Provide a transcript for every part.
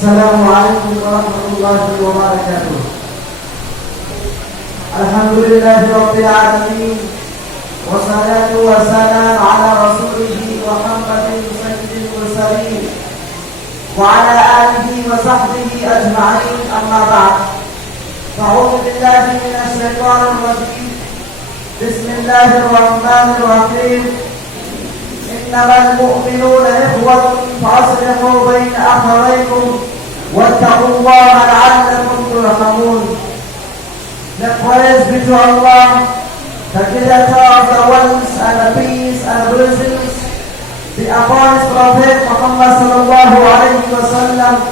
Assalamualaikum warahmatullahi wabarakatuh. Alhamdulillahirabbil alamin. Wassalatu wassalamu ala rasulih Muhammadin sayyidil mursalin wa ala alihi wa sahbihi ajma'in, amma ba'd. A'udzu billahi minasy syaithanir rajim. Bismillahirrahmanirrahim. Innamal mu'minuna ikhwatun fa'aslihu baina akhawaykum wattaqullaha la'allakum turhamun. The praise be to Allah, the creator of the worlds, and the peace and blessings be upon His Prophet Muhammad sallallahu alaihi wasallam,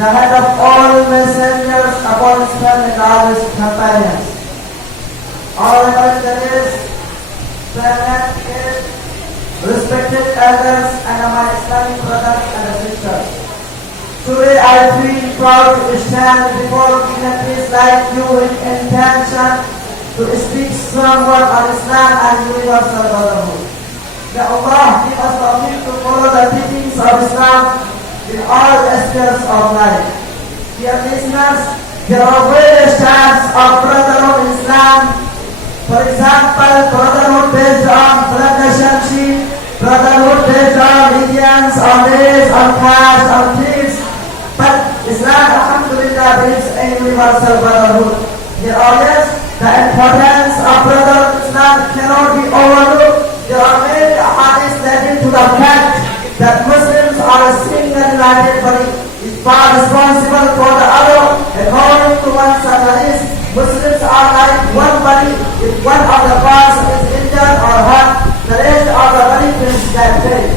the head of all messengers, upon His family and all His companions. All the parents, respected elders, and my Islamic brothers and sisters. Today I feel proud to stand before dignitaries like you with intention to speak strong word on Islam and universal brotherhood. May Allah give us the ability to follow the teachings of Islam in all aspects of life. Dear listeners, there are various types of brotherhood in Islam. For example, brotherhood based on blood relationship, brotherhood based on religions, on race, on caste, on creeds. But Islam, alhamdulillah, believes in universal brotherhood. Dear audience, the importance of brotherhood in Islam cannot be overlooked. There are many hadiths leading to the fact that Muslims are a single united body, each part responsible for the other. According to one hadith, Muslims are like one body. If one of the parts is injured or hurt, the rest of the body feels that pain.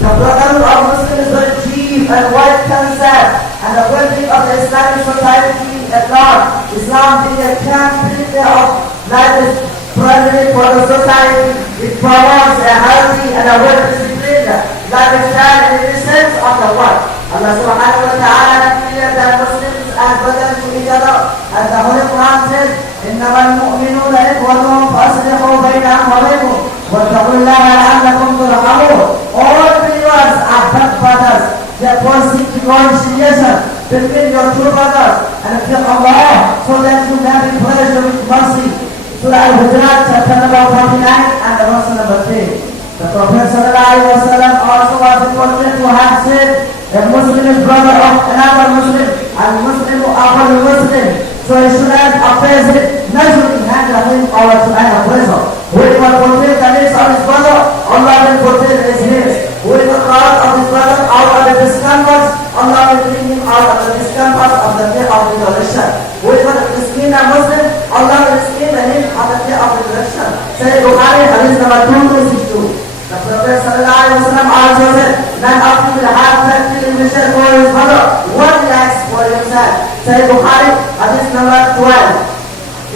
The brotherhood of Muslims is very deep and wide concept, and the well-being of the Islamic society at large. Islam being a complete way of life is primary for the society. It promotes a healthy and a well-disciplined lifestyle in the sense of the word. Allah subhanahu wa ta'ala declared that Muslims are brothers to each other, as the Holy Quran says, إِنَّمَا الْمُؤْمِنُونَ إِخْوَةٌ فَأَصْلِحُوا بَيْنَ أَخَوَيْكُمْ وَاتَّقُوا اللَّهَ لَعَلَّكُمْ تُرْحَمُونَ. All believers are blood brothers. Therefore seek reconciliation between your two brothers and fear Allah, so that you may be blessed with mercy. Surah Al-Hujurat, chapter number 49 and verse number 3. The Prophet ﷺ also was reported to have said, a Muslim is brother of another Muslim, and Muslim of a Muslim. So he should not oppress it, not should hand him over to an oppressor. Whoever fulfills the needs of his brother, Allah will fulfill his needs. Whoever calls of his brother out of the discomforts, Allah will bring him out of the discomforts of the day of resurrection. Whoever is in a Muslim, Allah will skin him on the day of resurrection. Say Bukhari, hadith number 2262. The Prophet ﷺ also said, none of you will have that feeling wishes for his brother, one likes for himself. Say Bukhari, hadith number 12.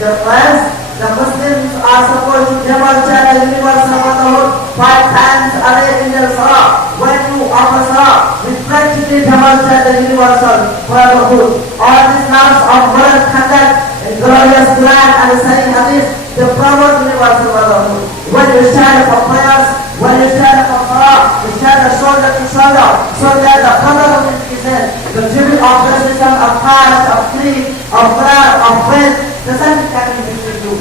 Dear friends, the Muslims are supposed to demonstrate the universal brotherhood 5 times a day in their salah. When you offer salah, we practically demonstrate the universal brotherhood. All these laws of moral conduct in glorious Quran and the Sahih Hadith, they promote universal brotherhood. When you stand for prayers, when you stand for salah, you stand shoulder to shoulder, so that the brotherhood is present. The duty of precision, of caste, of creed, of prayer, of faith, doesn't carry between you.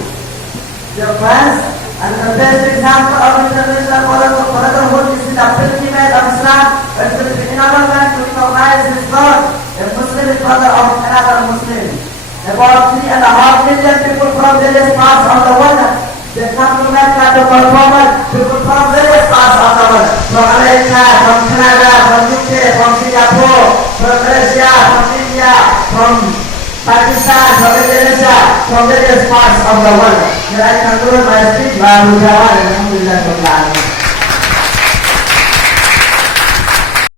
Dear friends, and the best example of international brotherhood is in the pilgrimage of Islam. It will be in our man to recognize his God, a Muslim is brother of another Muslim. About 3.5 million people from various parts of the world, they come to Mecca to perform it. People from various parts of the world, from America, from Canada, from UK, from Singapore, from Malaysia, from India, from Pakistan, from Indonesia, from various parts of the world. May I conclude my speech by Alhamdulillah.